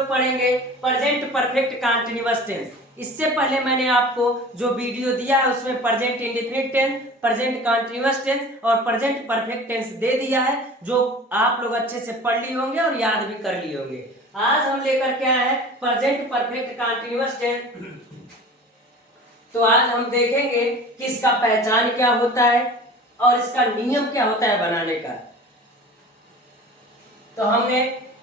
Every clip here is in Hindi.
लोग पढ़ेंगे प्रेजेंट परफेक्ट कंटीन्यूअस टेंस। इससे पहले मैंने आपको जो वीडियो दिया है उसमें present indefinite tense, present continuous tense और प्रेजेंट परफेक्ट टेंस दे दिया है, जो आप लोग अच्छे से पढ़ लिए होंगे और याद भी कर लिए होंगे। आज हम लेकर के आए हैं प्रेजेंट परफेक्ट कंटीन्यूअस टेंस। तो आज हम देखेंगे कि इसका पहचान क्या होता है और इसका नियम क्या होता है बनाने का। तो हमने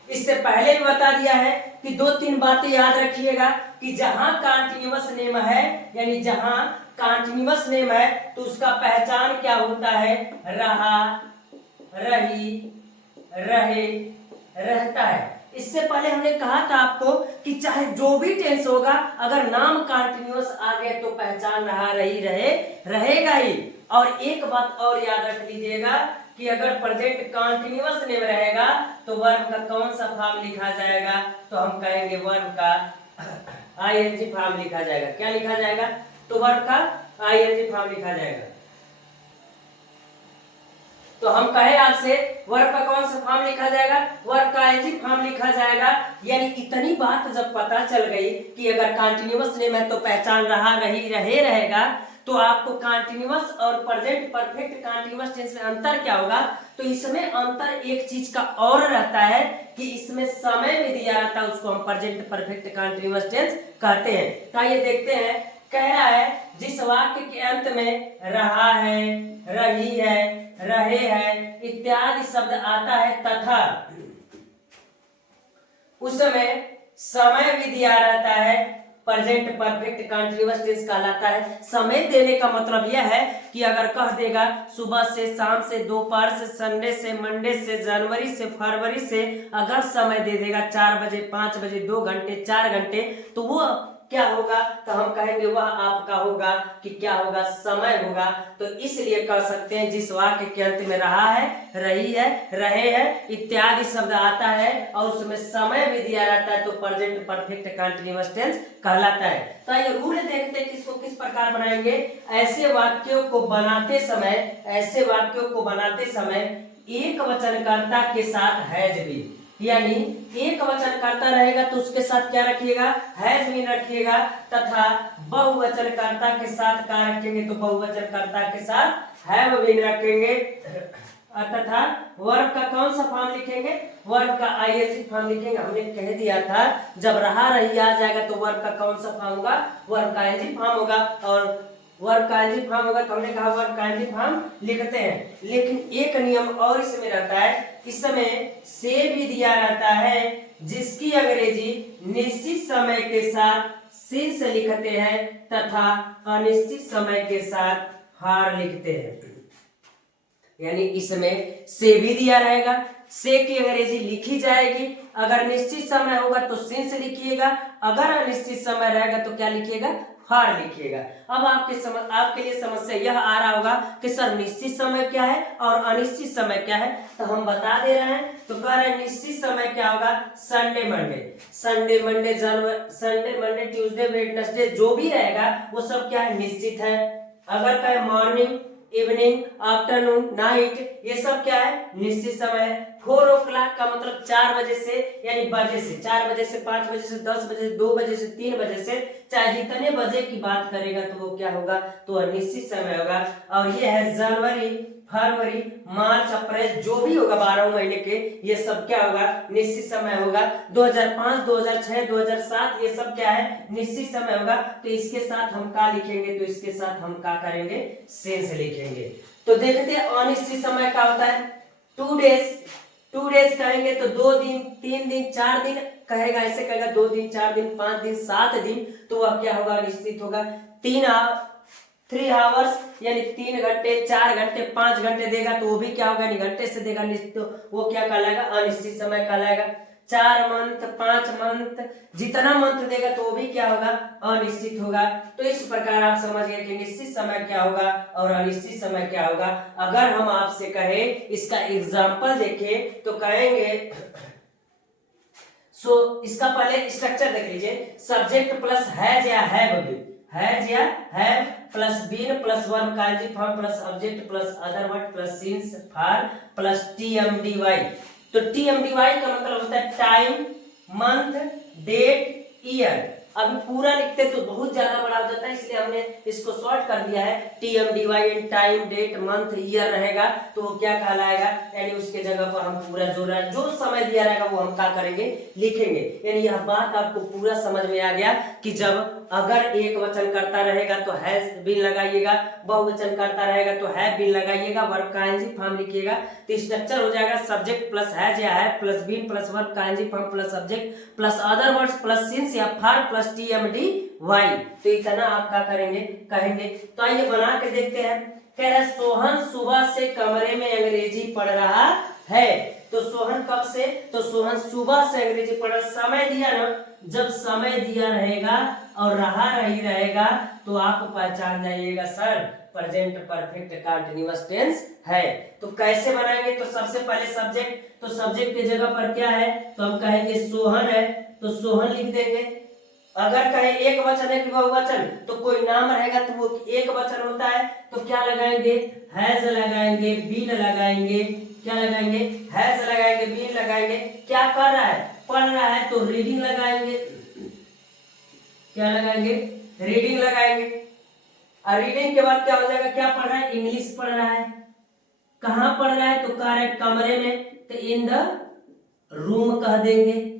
इससे पहले भी बता दिया है कि 2-3 बातें याद रखिएगा कि जहां कंटीन्यूअस नेम है, यानी जहां कंटीन्यूअस नेम है तो उसका पहचान क्या होता है, रहा, रही, रहे, रहता है। इससे पहले हमने कहा था आपको कि चाहे जो भी टेंस होगा, अगर नाम कंटीन्यूअस आ गए तो पहचान रहा, रही, रहे, रहेगा ही। और एक बात और याद रख लीजिएगा कि अगर प्रेजेंट कंटीन्यूअस नेम रहेगा तो वर्ब का कौन सा फॉर्म लिखा जाएगा, तो हम कहेंगे वर्ब का आईएनजी फॉर्म लिखा जाएगा। क्या लिखा जाएगा, तो वर्ब का आईएनजी फॉर्म लिखा जाएगा। तो हम कहे आपसे वर्ब का कौन सा फॉर्म लिखा जाएगा, वर्ब का आईएनजी फॉर्म लिखा जाएगा। यानी इतनी बात जब पता चल गई कि अगर कंटीन्यूअस नेम है तो पहचान रहा, रही, रहे, रहेगा, तो आपको कंटीन्यूअस और प्रेजेंट परफेक्ट कंटीन्यूअस टेंस में अंतर क्या होगा, तो इसमें अंतर एक चीज का और रहता है कि इसमें समय भी दिया रहता है, उसको हम प्रेजेंट परफेक्ट कंटीन्यूअस टेंस कहते हैं। तो आइए देखते हैं, कह रहा है जिस वाक्य के अंत में रहा है, रही है, रहे हैं इत्यादि शब्द आता है तथा उसमें समय भी दिया रहता है, प्रेजेंट परफेक्ट कंटीन्यूअस टेंस कहलाता है। समय देने का मतलब यह है कि अगर कह देगा सुबह से, शाम से, दोपहर से, संडे से, मंडे से, जनवरी से, फरवरी से, अगर समय दे देगा 4 बजे, 5 बजे, 2 घंटे, 4 घंटे, तो वो क्या होगा, तो हम कहेंगे वह आपका होगा कि क्या होगा, समय होगा। तो इसलिए कह सकते हैं जिस वाक्य के अंत में रहा है, रही है, रहे हैं इत्यादि शब्द आता है और उसमें समय भी दिया रहता है तो प्रेजेंट परफेक्ट कंटीन्यूअस टेंस कहलाता है। तो ये रूल देखते हैं कि इसको किस प्रकार बनाएंगे। ऐसे वाक्यों को बनाते समय एक वचनकर्ता के साथ हैज बीन, यानी एक वचनकर्ता रहेगा तो उसके साथ क्या रखिएगा, हैज बीन रखिएगा, तथा बहुवचनकर्ता के साथ क्या रखेंगे, तो बहुवचनकर्ता के साथ हैव बीन रखेंगे, तथा वर्ब का कौन सा फॉर्म लिखेंगे, वर्ब का आईएनजी फॉर्म लिखेंगे। हमने कह दिया था जब रहा, रही आ जाएगा तो वर्ब का कौन सा फॉर्म होगा, वर्ब का आईएनजी फॉर्म होगा, और वर्ब का आईएनजी फॉर्म होगा तो हमने कहा वर्ब का आईएनजी फॉर्म लिखते हैं। लेकिन एक नियम और इसमें रहता है, इसमें से भी दिया रहता है जिसकी अंग्रेजी निश्चित समय के साथ सिंस लिखते हैं तथा अनिश्चित समय के साथ हार लिखते हैं। यानी इसमें से भी दिया रहेगा, से की अंग्रेजी लिखी जाएगी, अगर निश्चित समय होगा तो सिंस लिखिएगा, अगर अनिश्चित समय रहेगा तो क्या लिखिएगा, हार लिखिएगा। अब आपके लिए समस्या यह आ रहा होगा कि सर निश्चित समय क्या है और अनिश्चित समय क्या है, तो हम बता दे रहे हैं। तो कह रहे हैं निश्चित समय क्या होगा, संडे मंडे, ट्यूसडे, वेडनेसडे, जो भी रहेगा वो सब क्या है, निश्चित है। अगर कहे मॉर्निंग, इवनिंग, आफ्टरनून, नाइट, ये सब क्या है, निश्चित समय है। 4 o'clock का मतलब 4 बजे से, यानी बजे से, 4 बजे से, 5 बजे से, 10 बजे से, 2 बजे से, 3 बजे से, चाहे जितने बजे की बात करेगा तो वो क्या होगा, तो अनिश्चित समय होगा। और ये है जनवरी, फरवरी, मार्च, अप्रैल, जो भी होगा 12 महीने के, ये सब क्या होगा, निश्चित समय होगा। 2005, 2006, 2007, ये सब क्या है, निश्चित समय होगा। तो इसके साथ हम क्या लिखेंगे, तो इसके साथ हम क्या करेंगे, सेंस लिखेंगे। तो देखते हैं अनिश्चित समय क्या होता है, 2 डेज कहेंगे तो 2 दिन, 3 दिन, 4 दिन कहेगा, ऐसे कहेगा 2 दिन, 4 दिन, 5 दिन, 7 दिन, तो वह क्या होगा, निश्चित होगा। 3 आवर्स यानी 3 घंटे, 4 घंटे, 5 घंटे देगा तो वो भी क्या होगा, घंटे से देगा, निश्चित, तो वो क्या कहलाएगा, अनिश्चित समय कहलाएगा। 4 मंथ, 5 मंथ, जितना मंथ देगा तो वो भी क्या होगा, अनिश्चित होगा। तो इस प्रकार आप समझ गए कि निश्चित समय क्या होगा और अनिश्चित समय क्या होगा। अगर हम आपसे कहे इसका एग्जाम्पल देखें तो कहेंगे, इसका पहले स्ट्रक्चर देख लीजिए, सब्जेक्ट प्लस हैज या हैव बीन, हैज या have plus been plus verb का ING form plus object plus other word plus since for plus T M D Y. तो टीएमडीवाई का मतलब होता है टाइम, मंथ, डेट, ईयर। अभी पूरा लिखते तो बहुत ज्यादा बड़ा हो जाता है, इसलिए हमने इसको शॉर्ट कर दिया है। TMDYN time, date, month, year रहेगा तो वो क्या कहलाएगा, यानी उसके जगह पर हम पूरा जो समय दिया रहेगा वो हम क्या करेंगे, लिखेंगे। यानी यह बात आपको पूरा समझ में आ गया कि जब अगर एक वचन करता रहेगा तो हैज बीन लगाइएगा, बहुवचन करता रहेगा तो हैव बीन लगाइएगा, वर्ब का आईएनजी फॉर्म लिखिएगा। तो स्ट्रक्चर हो जाएगा सब्जेक्ट प्लस हैज या have plus been plus verb का ING form plus subject plus other words plus since या फॉर प्लस TMDY। तो इतना आप क्या करेंगे, कहेंगे। तो आइए बना के देखते हैं। कह रहा है सोहन सुबह से कमरे में अंग्रेजी पढ़ रहा है। तो सोहन कब से, तो सोहन सुबह से अंग्रेजी पढ़ रहा। समय दिया ना, जब समय दिया रहेगा और रहा नहीं रहेगा तो आप पहचान जाइएगा sir present perfect continuous tense है। तो कैसे बनाएंगे, तो सबसे पहले सब्जेक्ट, तो सब्जेक्ट की जगह पर क्या है, तो हम कहेंगे सोहन है तो सोहन लिख देंगे। अगर कहे एक वचन है कि बहुवचन, तो कोई नाम रहेगा तो वो एक वचन होता है, तो क्या लगाएंगे, हैज लगाएंगे, बीन लगाएंगे, क्या लगाएंगे, हैज लगाएंगे, बीन लगाएंगे। क्या कर रहा है, पढ़ रहा है तो रीडिंग लगाएंगे, क्या लगाएंगे, रीडिंग लगाएंगे। और रीडिंग के बाद क्या हो जाएगा, क्या पढ़ रहा है, इंग्लिश पढ़ रहा है। कहाँ पढ़ रहा है, तो कह रहा है कमरे में, तो इन द रूम कह देंगे।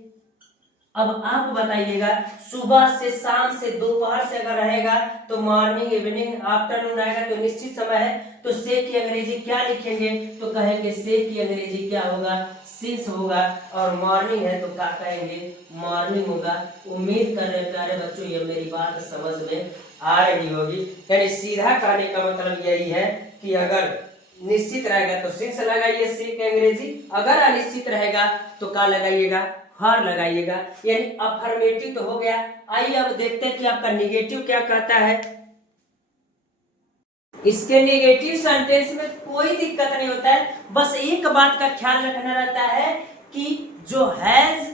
अब आप बताइएगा सुबह से, शाम से, दोपहर से अगर रहेगा तो मॉर्निंग, इवनिंग, आफ्टरनून रहेगा तो निश्चित समय है। तो से की अंग्रेजी क्या लिखेंगे, तो कहेंगे से की अंग्रेजी क्या होगा, सिंस होगा। और मॉर्निंग है तो क्या कहेंगे, मॉर्निंग होगा। उम्मीद कर रहे प्यारे बच्चों ये मेरी बात समझ में आ रही होगी। यानी सीधा कहने का मतलब यही है कि अगर निश्चित रहेगा तो सिंस लगाइए से की अंग्रेजी, अगर अनिश्चित रहेगा तो क्या लगाइएगा, हर लगाइएगा। यानी अफर्मेटिव तो हो गया। आइए अब देखते हैं कि आपका निगेटिव क्या कहता है। इसके निगेटिव सेंटेंस में कोई दिक्कत नहीं होता है, बस एक बात का ख्याल रखना रहता है कि जो हैज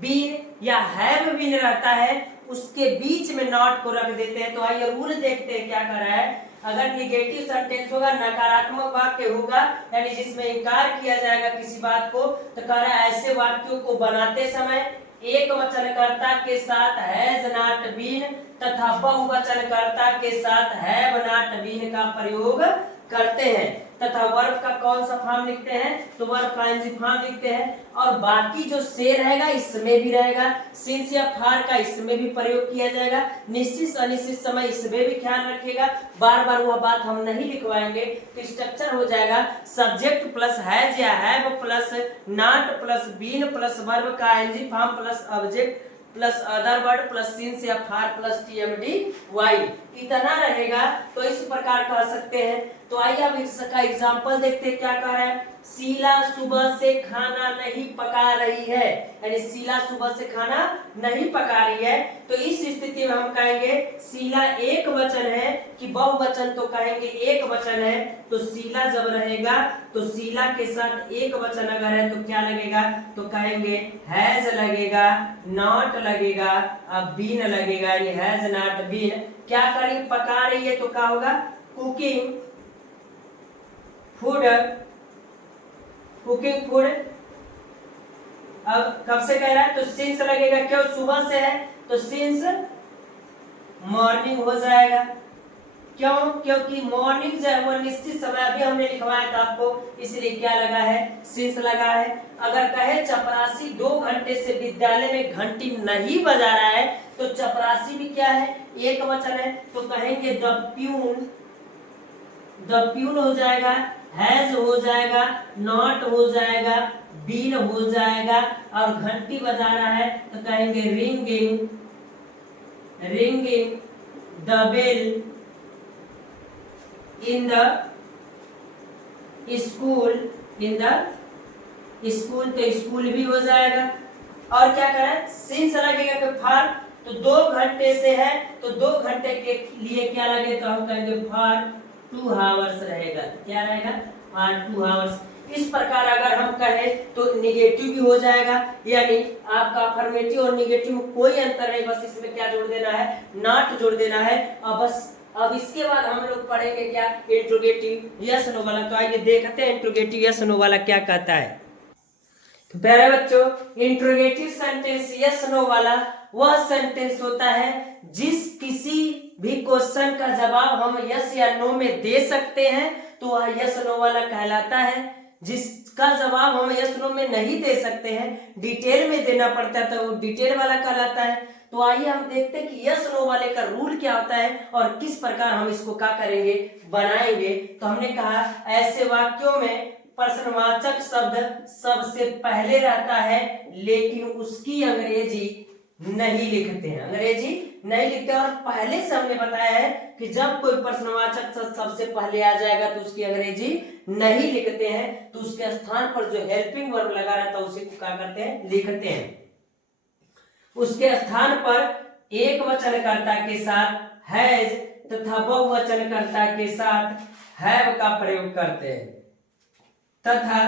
बीन या हैव बीन रहता है उसके बीच में नॉट को रख देते हैं। तो आइए रूल देखते हैं क्या कर रहा है। अगर निगेटिव सेंटेंस होगा, नकारात्मक वाक्य होगा, यानी जिसमें इनकार किया जाएगा किसी बात को, तो कह रहा है ऐसे वाक्यों को बनाते समय एक वचनकर्ता के साथ हैज नॉट बीन तथा बहुवचनकर्ता के साथ हैव नॉट बीन का प्रयोग करते हैं। तथा वर्ब का कौन सा फॉर्म लिखते हैं, तो वर्ब का आईएनजी फॉर्म लिखते हैं। और बाकी जो से रहेगा इसमें भी रहेगा, सिंस या फार का इसमें भी प्रयोग किया जाएगा। निश्चित अनिश्चित समय इसमें भी ख्याल रखिएगा, बार बार वह बात हम नहीं लिखवाएंगे। तो स्ट्रक्चर हो जाएगा सब्जेक्ट प्लस हैज या have plus not plus been plus verb का ING form plus object plus other word plus since या फार प्लस TMDY इतना रहेगा। तो इस प्रकार कह सकते हैं। तो आइए अब इसका एग्जांपल देखते हैं क्या कह रहा है। शीला सुबह से खाना नहीं पका रही है, यानी शीला सुबह से खाना नहीं पका रही है। तो इस स्थिति में हम कहेंगे शीला एक वचन है कि बहुवचन, तो कहेंगे एक वचन है। तो शीला जब रहेगा तो शीला के साथ एक वचन अगर है तो क्या लगेगा, तो कहेंगे हैज लगेगा, नॉट लगेगा, अब बीन लगेगा, यानी हैज नॉट बीन। क्या करेंगे, पका रही है तो क्या होगा, कुकिंग फूड, कुकिंग फूड। अब कब से कह रहा है, तो सिंस लगेगा, क्यों सुबह से है तो सिंस मॉर्निंग हो जाएगा। क्यों, क्योंकि मॉर्निंग जो है वो निश्चित समय, अभी हमने लिखवाया था आपको, इसलिए क्या लगा है, सिंस लगा है। अगर कहे चपरासी 2 घंटे से विद्यालय में घंटी नहीं बजा रहा है तो चपरासी भी क्या है, एक वचन है। तो कहेंगे द प्यून, द प्यून हो जाएगा, हैज हो जाएगा, नॉट हो जाएगा, बीन हो जाएगा। और घंटी बजा रहा है तो कहेंगे ringing, ringing the bell in the school, in the school, तो स्कूल भी हो जाएगा। और क्या करें, सिंस लगेगा कि फार, तो 2 घंटे से है तो 2 घंटे के लिए क्या लगे, तो हम कहेंगे फार 2 आवर्स रहेगा। क्या रहेगा, फार 2 आवर्स। इस प्रकार अगर हम कहें तो निगेटिव भी हो जाएगा, यानी आपका अफर्मेटिव और निगेटिव में कोई अंतर नहीं, बस इसमें क्या जोड़ देना है, नॉट जोड़ देना है। और बस अब इसके बाद हम लोग पढ़ेंगे क्या, इंट्रोगेटिव यस नो वाला। तो आइए देखते हैं इंट्रोगेटिव यस नो वाला क्या कहता है। तो प्यारे बच्चों, इंट्रोगेटिव सेंटेंस यस नो वाला वह सेंटेंस होता है जिस किसी भी क्वेश्चन का जवाब हम यस या नो में दे सकते हैं तो वह यस नो वाला कहलाता है। जिसका जवाब हम यस नो में नहीं दे सकते हैं, डिटेल में देना पड़ता है, तो वो डिटेल वाला कहलाता है। तो आइए हम देखते हैं कि यस नो वाले का रूल क्या होता है और किस प्रकार हम इसको क्या करेंगे, बनाएंगे। तो हमने कहा ऐसे वाक्यों में प्रश्नवाचक शब्द सबसे पहले रहता है लेकिन उसकी अंग्रेजी नहीं लिखते हैं, अंग्रेजी नहीं लिखते। और पहले से हमने बताया है कि जब कोई प्रश्नवाचक शब्द सबसे पहले आ जाएगा तो उसकी अंग्रेजी नहीं लिखते हैं, तो उसके स्थान पर जो हेल्पिंग वर्ब लगा रहता है उसी को क्या करते हैं, लिखते हैं। उसके स्थान पर एक वचनकर्ता के साथ हैज तथा बहुवचनकर्ता के साथ हैव का प्रयोग करते हैं तथा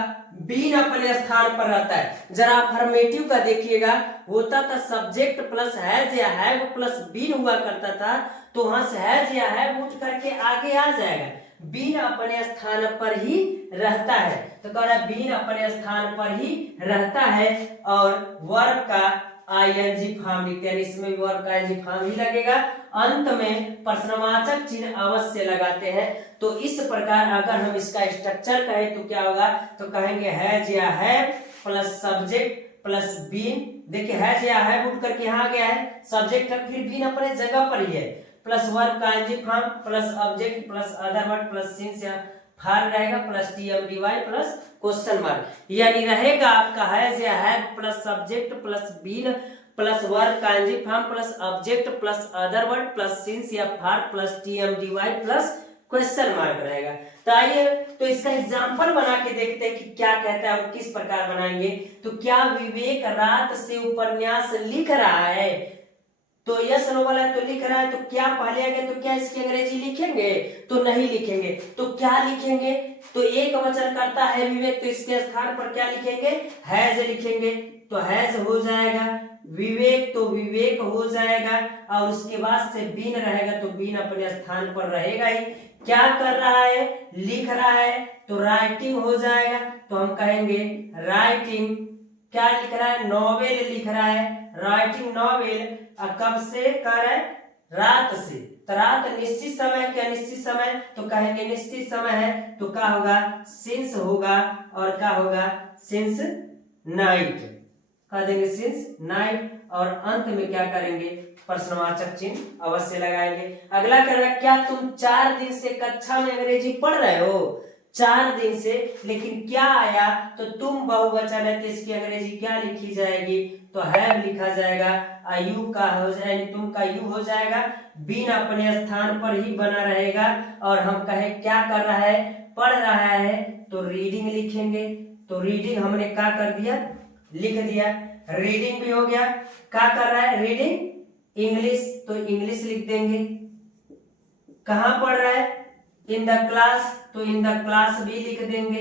बीन अपने स्थान पर रहता है। जरा अफर्मेटिव का देखिएगा, होता था सब्जेक्ट प्लस हैज या हैव प्लस बीन हुआ करता था, तो वहां से हैज या हैव उठ करके आगे आ जाएगा। बीन अपने स्थान पर ही रहता है, तो कह रहा है बीन अपने स्थान पर ही रहता है और वर्ब का आईएनजी फॉर्म लिखते हैं, इसमें भी वर्ब का आईएनजी फॉर्म ही लगेगा। अंत में प्रश्नवाचक चिन्ह अवश्य लगाते हैं। तो इस प्रकार अगर हम इसका स्ट्रक्चर कहें तो क्या होगा, तो कहेंगे हैज या have plus subject plus been. देखिए हैज या हैव उठ करके यहाँ आ गया है, सब्जेक्ट है, फिर बीन अपने जगह पर ही है, प्लस वर्ब का ING form plus object plus other word plus since या फार रहेगा plus TMDY plus question mark, यानी रहेगा आपका हैज या have plus subject plus been plus verb का ING form plus object plus other word plus since या for plus TMDY plus question mark रहेगा। तो आइए तो इसका एग्जांपल बना के देखते हैं कि क्या कहता है और किस प्रकार बनाएंगे। तो क्या विवेक रात से उपन्यास लिख रहा है, तो यस नो वाला तो लिख रहा है, तो क्या पहले आ गया, तो क्या इसकी अंग्रेजी लिखेंगे, तो नहीं लिखेंगे। तो क्या लिखेंगे, तो एक वचन करता है विवेक, तो इसके स्थान पर क्या लिखेंगे, हैज लिखेंगे। तो हैज हो जाएगा, विवेक तो विवेक हो जाएगा और उसके बाद से बीन रहेगा, तो बीन अपने स्थान पर रहेगा ही। क्या कर रहा है, लिख रहा है, तो राइटिंग हो जाएगा, तो हम कहेंगे राइटिंग। क्या लिख रहा है, नॉवेल लिख रहा है, राइटिंग नॉवेल। कब से कर रहा है, रात से, तो रात निश्चित समय क्या निश्चित समय, तो कहेंगे निश्चित समय है, तो क्या होगा, सिंस होगा और क्या होगा, सिंस नाइट कह देंगे, सिंस नाइट। और अंत में क्या करेंगे, प्रश्नवाचक चिन्ह अवश्य लगाएंगे। अगला कर रहा है, क्या तुम 4 दिन से कक्षा में अंग्रेजी पढ़ रहे हो, 4 दिन से, लेकिन क्या आया, तो तुम बहुवचन है तो इसकी अंग्रेजी क्या लिखी जाएगी, तो हैव लिखा जाएगा, यू का हो जाएगा, तुम का यू हो जाएगा, बीन अपने स्थान पर ही बना रहेगा। और हम कहें क्या कर रहा है, पढ़ रहा है, तो रीडिंग लिखेंगे। तो रीडिंग हमने क्या कर दिया, लिख दिया, रीडिंग भी हो गया। क्या कर रहा है, रीडिंग इंग्लिश, तो इंग्लिश लिख देंगे। कहाँ पढ़ रहा है, इन द क्लास, तो इन द क्लास भी लिख देंगे,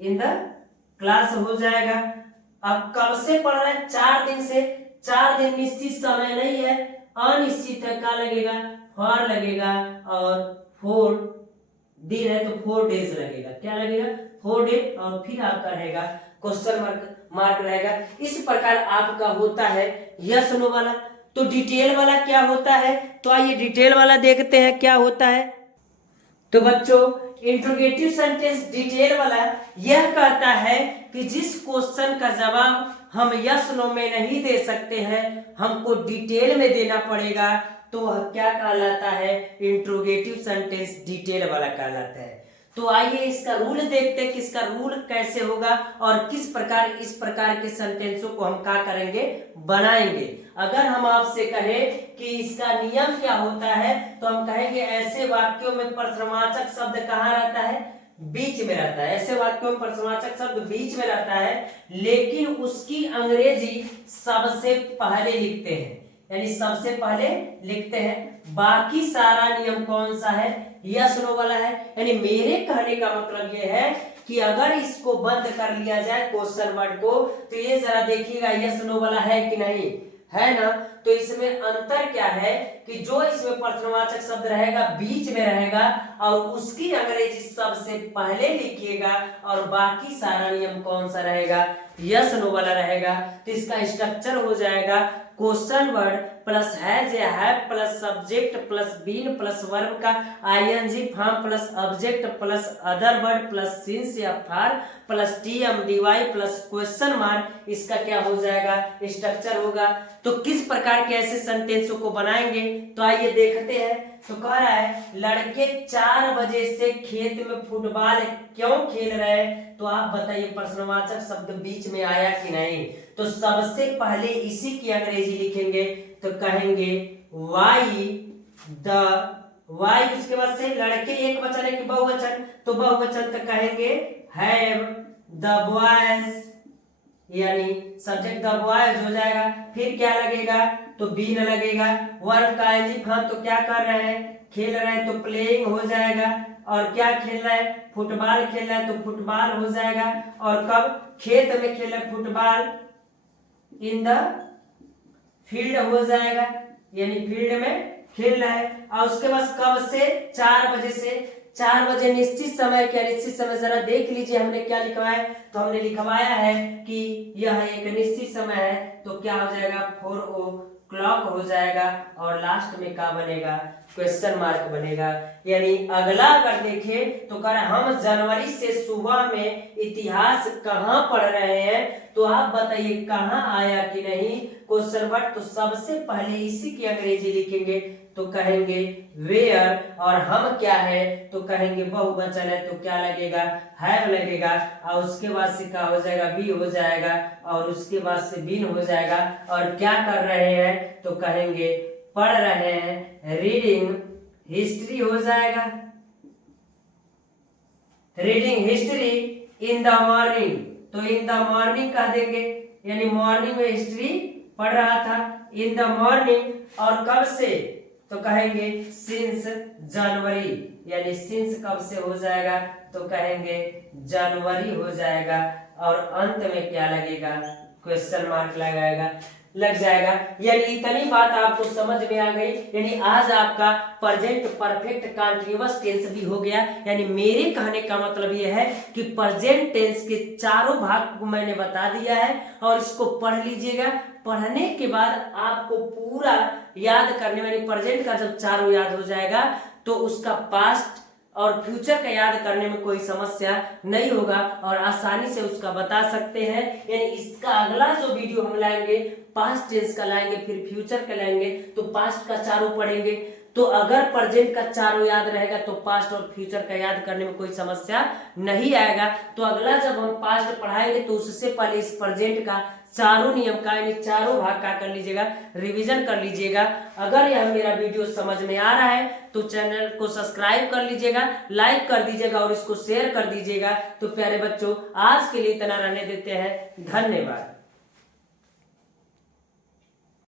इन द क्लास हो जाएगा। अब कब से पढ़ रहा है, 4 दिन से, 4 दिन निश्चित समय नहीं है, अनिश्चित है, क्या लगेगा, फॉर लगेगा, और 4 दिन है तो 4 डेज लगेगा, क्या लगेगा, 4 डेज, और फिर आपका रहेगा क्वेश्चन मार्क रहेगा। इस प्रकार आपका होता है यस नो वाला। तो डिटेल वाला क्या होता है, तो आइए डिटेल वाला देखते हैं क्या होता है। तो बच्चों, इंट्रोगेटिव सेंटेंस डिटेल वाला यह कहता है कि जिस क्वेश्चन का जवाब हम यस नो में नहीं दे सकते हैं, हमको डिटेल में देना पड़ेगा, तो वह क्या कहलाता है, इंट्रोगेटिव सेंटेंस डिटेल वाला कहलाता है। तो आइए इसका रूल देखते हैं कि इसका रूल कैसे होगा और किस प्रकार इस प्रकार के सेंटेंसों को हम क्या करेंगे, बनाएंगे। अगर हम आपसे कहें कि इसका नियम क्या होता है, तो हम कहेंगे ऐसे वाक्यों में प्रश्नवाचक शब्द कहाँ रहता है, बीच में रहता है। ऐसे वाक्यों में प्रश्नवाचक शब्द बीच में रहता है, लेकिन उसकी अंग्रेजी सबसे पहले लिखते हैं, यानी सबसे पहले लिखते हैं। बाकी सारा नियम कौन सा है, यस नो वाला है। यानी मेरे कहने का मतलब ये है कि अगर इसको बंद कर लिया जाए क्वेश्चन वर्ड को, तो ये जरा देखिएगा यस नो वाला है कि नहीं, है ना। तो इसमें अंतर क्या है कि जो इसमें प्रश्नवाचक शब्द रहेगा बीच में रहेगा और उसकी अंग्रेजी सबसे पहले लिखिएगा और बाकी सारा नियम कौन सा रहेगा, यस नो वाला रहेगा। तो इसका स्ट्रक्चर हो जाएगा क्वेश्चन वर्ड प्लस हैज या have plus subject plus been plus verb का ING form plus object plus other word plus since या for plus TM DY plus question mark, इसका क्या हो जाएगा, स्ट्रक्चर होगा। तो किस प्रकार के ऐसे सेंटेंसों को बनाएंगे, तो आइए देखते हैं। तो कह रहा है लड़के 4 बजे से खेत में फुटबॉल क्यों खेल रहे हैं, तो आप बताइए प्रश्नवाचक शब्द बीच में आया कि नहीं। तो सबसे पहले इसी की अंग्रेजी लिखेंगे, तो कहेंगे वाई द, वाई उसके बाद से लड़के एक वचन है कि बहुवचन, तो बहुवचन तक कहेंगे हैव द बॉयज, यानी सब्जेक्ट द बॉयज हो जाएगा। फिर क्या लगेगा, तो बीन लगेगा। वर्ब का आईएनजी फॉर्म, तो क्या कर रहे हैं, खेल रहे हैं, तो प्लेइंग हो जाएगा। और क्या खेल रहा है, फुटबॉल खेल रहा है, तो फुटबॉल हो जाएगा। और कब, खेत में खेल रहा है, फुटबॉल इन द फील्ड हो जाएगा, यानी फील्ड में खेल रहा है। और उसके बाद कब से, 4 बजे से। 4 बजे निश्चित समय, क्या निश्चित समय, जरा देख लीजिए हमने क्या लिखवाया है। तो हमने लिखवाया है कि यह एक निश्चित समय है, तो क्या हो जाएगा 4 o'clock हो जाएगा। और लास्ट में क्या बनेगा, क्वेश्चन मार्क बनेगा। यानी अगला अगर देखें तो कह रहे हम जनवरी से सुबह में इतिहास कहाँ पढ़ रहे हैं, तो आप बताइए कहाँ आया कि नहीं क्वेश्चन वर्ड। तो सबसे पहले इसी की अंग्रेजी लिखेंगे, तो कहेंगे वेयर। और हम क्या है, तो कहेंगे बहुवचन है, तो क्या लगेगा, हैव लगेगा। और उसके बाद से क्या हो जाएगा, बी हो जाएगा। और उसके बाद से बीन हो जाएगा। और क्या कर रहे हैं, तो कहेंगे पढ़ रहे हैं, रीडिंग हिस्ट्री हो जाएगा, reading history in the morning. तो इन द मॉर्निंग कह देंगे, यानी मॉर्निंग में हिस्ट्री पढ़ रहा था, इन द मॉर्निंग। और कब से, तो कहेंगे सिंस जनवरी, यानी सिंस कब से हो जाएगा, तो कहेंगे जनवरी हो जाएगा। और अंत में क्या लगेगा, क्वेश्चन मार्क लग जाएगा। यानी इतनी बात आपको समझ में आ गई। यानी आज आपका प्रेजेंट परफेक्ट कंटीन्यूअस टेंस भी हो गया। यानी मेरे कहने का मतलब यह है कि प्रेजेंट टेंस के चारों भाग को मैंने बता दिया है और इसको पढ़ लीजिएगा। पढ़ने के बाद आपको पूरा याद करने में, प्रेजेंट का जब चारों याद हो जाएगा तो उसका पास्ट और फ्यूचर का याद करने में कोई समस्या नहीं होगा और आसानी से उसका बता सकते हैं। यानी इसका अगला जो वीडियो हम लाएंगे पास्ट टेंस का लाएंगे, फिर फ्यूचर का लाएंगे, तो पास्ट का चारों पढ़ेंगे। तो अगर प्रेजेंट का चारों याद रहेगा तो पास्ट और फ्यूचर का याद करने में कोई समस्या नहीं आएगा। तो अगला जब हम पास्ट पढ़ाएंगे तो उससे पहले इस प्रेजेंट का चारों नियम का, यानी चारों भाग का कर लीजिएगा, रिवीजन कर लीजिएगा। अगर यह मेरा वीडियो समझ में आ रहा है तो चैनल को सब्सक्राइब कर लीजिएगा, लाइक कर दीजिएगा और इसको शेयर कर दीजिएगा। तो प्यारे बच्चों आज के लिए इतना रहने देते हैं, धन्यवाद।